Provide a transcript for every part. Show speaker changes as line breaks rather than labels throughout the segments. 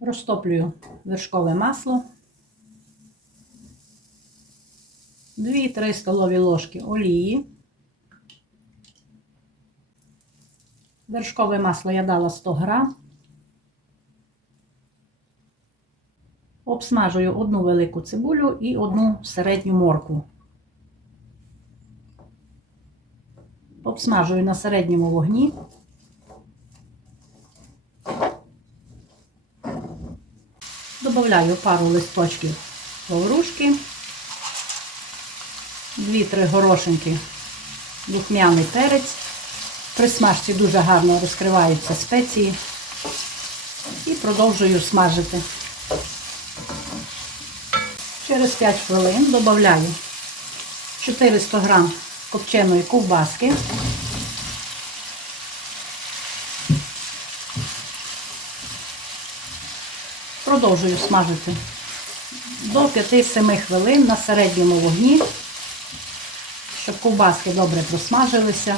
Розтоплюю вершкове масло. 2-3 столові ложки олії. Вершкове масло я дала 100 грам. Обсмажую одну велику цибулю і одну середню моркву. Обсмажую на середньому вогні. Добавляю пару листочків лаврушки, 2-3 горошинки духмяний перець. При смажці дуже гарно розкриваються спеції і продовжую смажити. Через 5 хвилин додаю 400 г копченої ковбаски. Продовжую смажити до 5-7 хвилин на середньому вогні, щоб ковбаски добре просмажилися.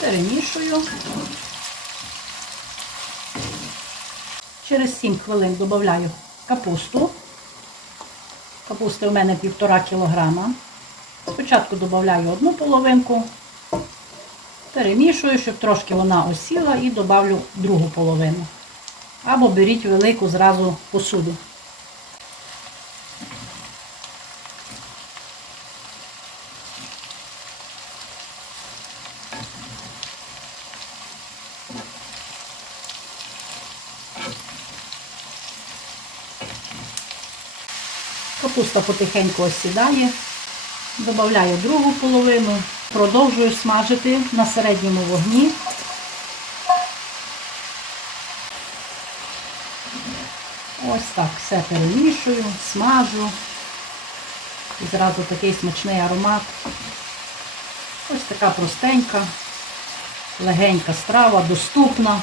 Перемішую. Через 7 хвилин додаю капусту. Капусти у мене 1,5 кг. Спочатку додаю одну половинку, перемішую, щоб трошки вона осіла, і додаю другу половину. Або беріть велику зразу посуду. Капуста потихеньку осідає. Додаю другу половину, продовжую смажити на середньому вогні. Ось так все перемішую, смажу. І зразу такий смачний аромат. Ось така простенька, легенька страва, доступна.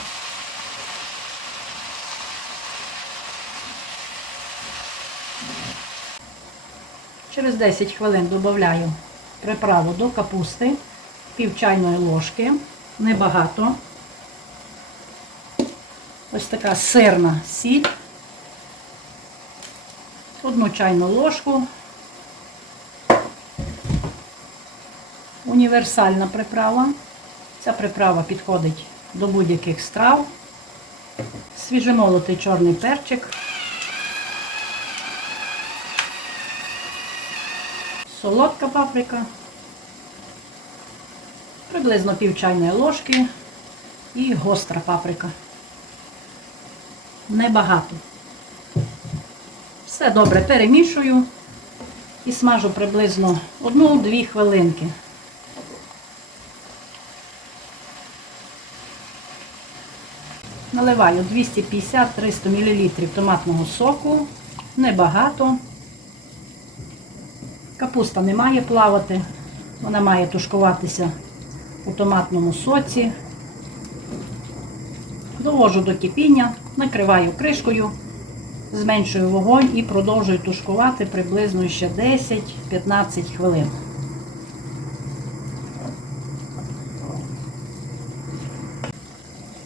Через 10 хвилин додаю приправу до капусти, пів чайної ложки, небагато. Ось така сирна сіль, одну чайну ложку, універсальна приправа. Ця приправа підходить до будь-яких страв, свіжемолотий чорний перчик. Солодка паприка, приблизно пів чайної ложки і гостра паприка. Небагато. Все добре перемішую і смажу приблизно 1-2 хвилинки. Наливаю 250-300 мл томатного соку, небагато. Капуста не має плавати, вона має тушкуватися у томатному соці. Довожу до кипіння, накриваю кришкою, зменшую вогонь і продовжую тушкувати приблизно ще 10-15 хвилин.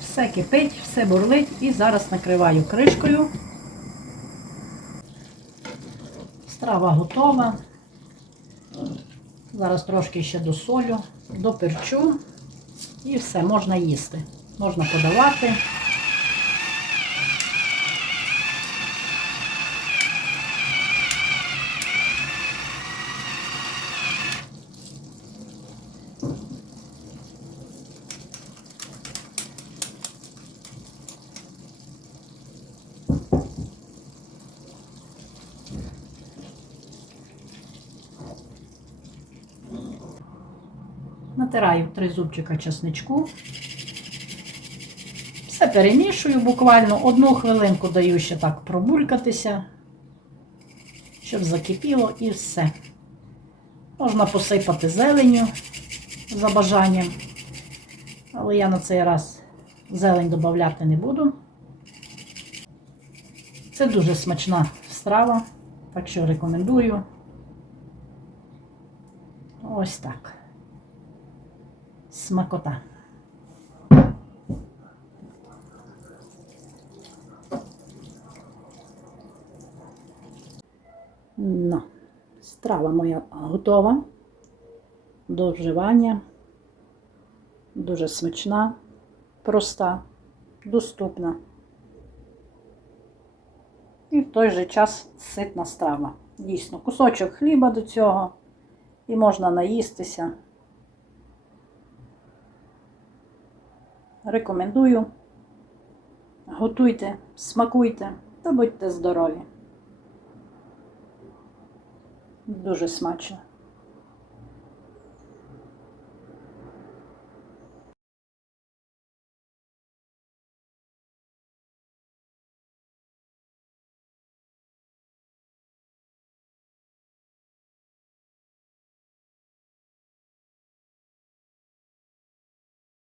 Все кипить, все бурлить і зараз накриваю кришкою. Страва готова. Зараз трошки ще досолю, доперчу і все, можна їсти. Можна подавати. Натираю три зубчика чесничку. Все перемішую буквально одну хвилинку даю ще так пробулькатися, щоб закипіло і все. Можна посипати зеленю за бажанням, але я на цей раз зелень додати не буду. Це дуже смачна страва, так що рекомендую. Ось так смакота. Ну, страва моя готова до вживання, дуже смачна, проста, доступна. І в той же час ситна страва. Дійсно, кусочок хліба до цього, і можна наїстися. Рекомендую. Готуйте, смакуйте та будьте здорові. Дуже смачно.